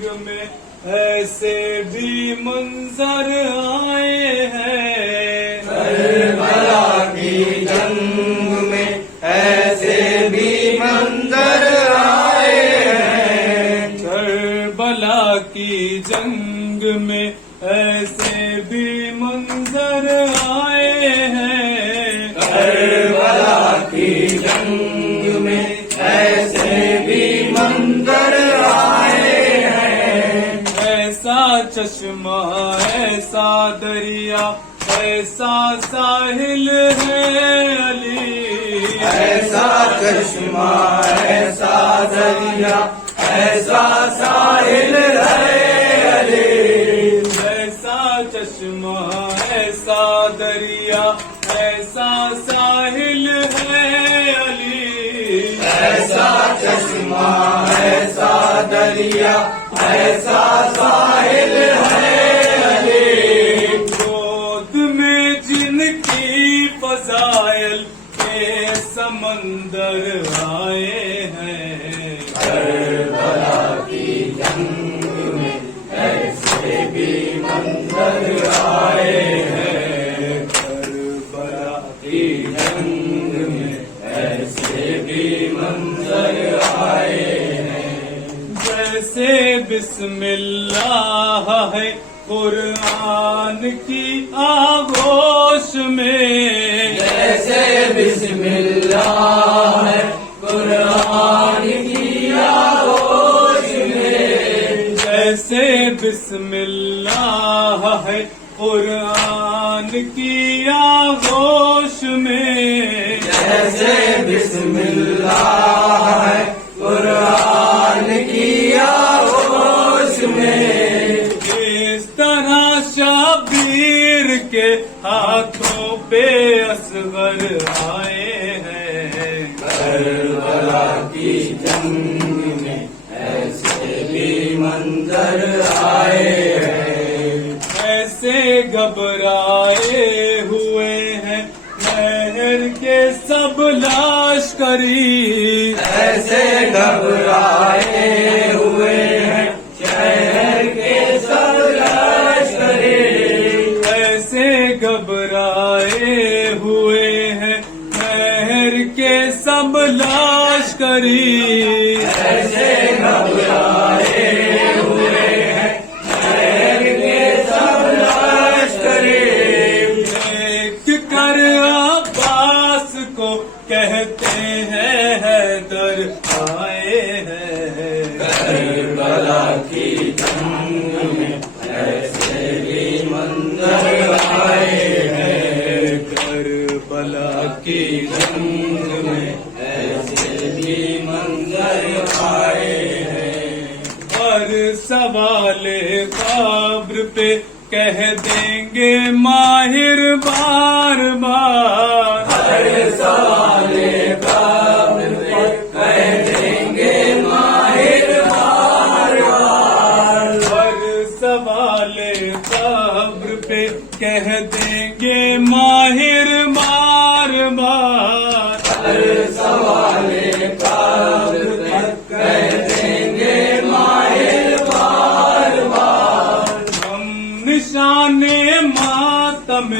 जंग में ऐसे भी मंजर आए हैं। करबला की जंग में ऐसे भी मंजर आए हैं। करबला की जंग में ऐसे भी मंजर आए हैं। करबला की जंग में ऐसे भी मंजर आए हैं। ऐसा चश्मा ऐसा दरिया ऐसा साहिल है अली। ऐसा चश्मा ऐसा दरिया ऐसा साहिल है अली। ऐसा चश्मा ऐसा दरिया ऐसा साहिल है अली। ऐसा चश्मा ऐसा दरिया ऐसा साहिल है अली। गोद में जिनकी फजाइल के समंदर आए हैं। करबला की जंग में ऐसे भी मंजर आए हैं। करबला की जंग में ऐसे भी मंजर आए हैं। जैसे बिस्मिल्लाह है कुरान की आगोश में। जैसे बिस्मिल्लाह है कुरान की आगोश में। जैसे बिस्मिल्लाह है कुरान की आगोश में। जैसे बिस्मिल्लाह है कुरान की आगोश में। इस तरह शबीर के हाथों पे असगर आए हैं। करबला की जंग में ऐसे भी मंजर आए हैं। ऐसे घबराए हुए हैं शहर के सब लश्करी। ऐसे घबराए हुए हैं शहर के सब लश्करी। ऐसे घबराए हुए हैं शहर के सब लश्करी। ऐसे घबराए हुए हैं शहर के सब लश्करी। देख कर अब्बास को कहते हैं हैदर आए हैं। करबला की जंग में ऐसे भी मंजर आए हैं। करबला की जंग में ऐसे भी मंजर आए हैं। हर सवाले कब्र पे कह देंगे माहिर बार बार। हर सवाले कब्र पे कह देंगे माहिर बार बार। हर सवाले कब्र पे कह देंगे माहिर बार बार। हर सवाले कब्र पे कह देंगे माहिर बार बार। हम निशाने मातम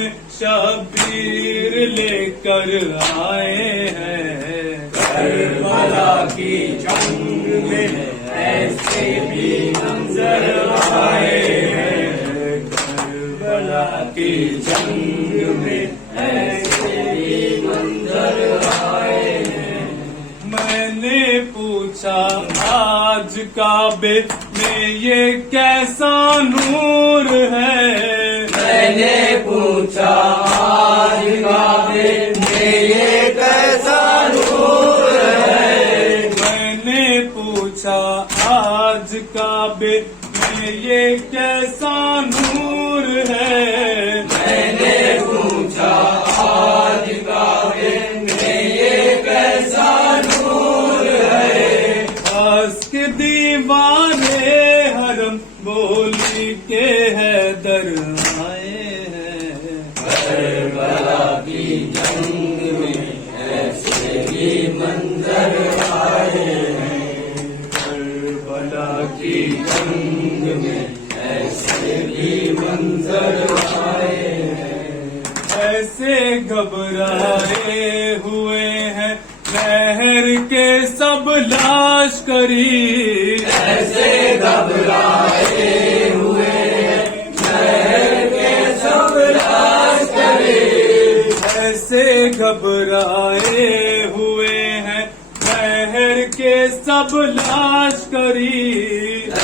शबीर लेकर आए हैं। करबला की जंग में ऐसे भी मंजर आए हैं। करबला की जंग में ऐसे भी मंजर आए हैं। मैंने पूछा आज काबे में ये कैसा नूर है। मैंने पूछा आज काबे में ये कैसा नूर है। मैंने पूछा आज काबे में ये कैसा नूर है। मैंने पूछा आज काबे में ये कैसा नूर है। आस की दीवारे हरम बोली के हैदर आए हैं। करबला की जंग में ऐसे भी मंजर आए हैं। करबला की जंग जंग में ऐसे भी मंजर आए हैं। ऐसे घबराए हुए हैं लहर के सब लश्करी, ऐसे घबराए हुए हैं लहर के सब लश्करी, ऐसे घबराए हुए हैं लहर के सब लश्करी,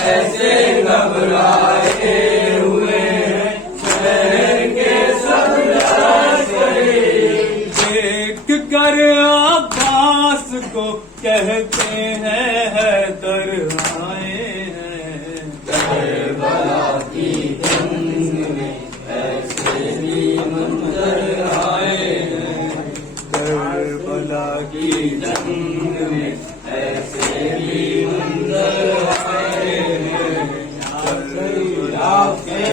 ऐसे घबराए हुए हैं लहर के सब लश्करी। देख कर अब्बास को कहते हैं हैदर आए हैं। करबला की जंग में ऐसे भी मंजर आए हैं। करबला की जंग में ऐसे भी मंजर आए हैं। करबला के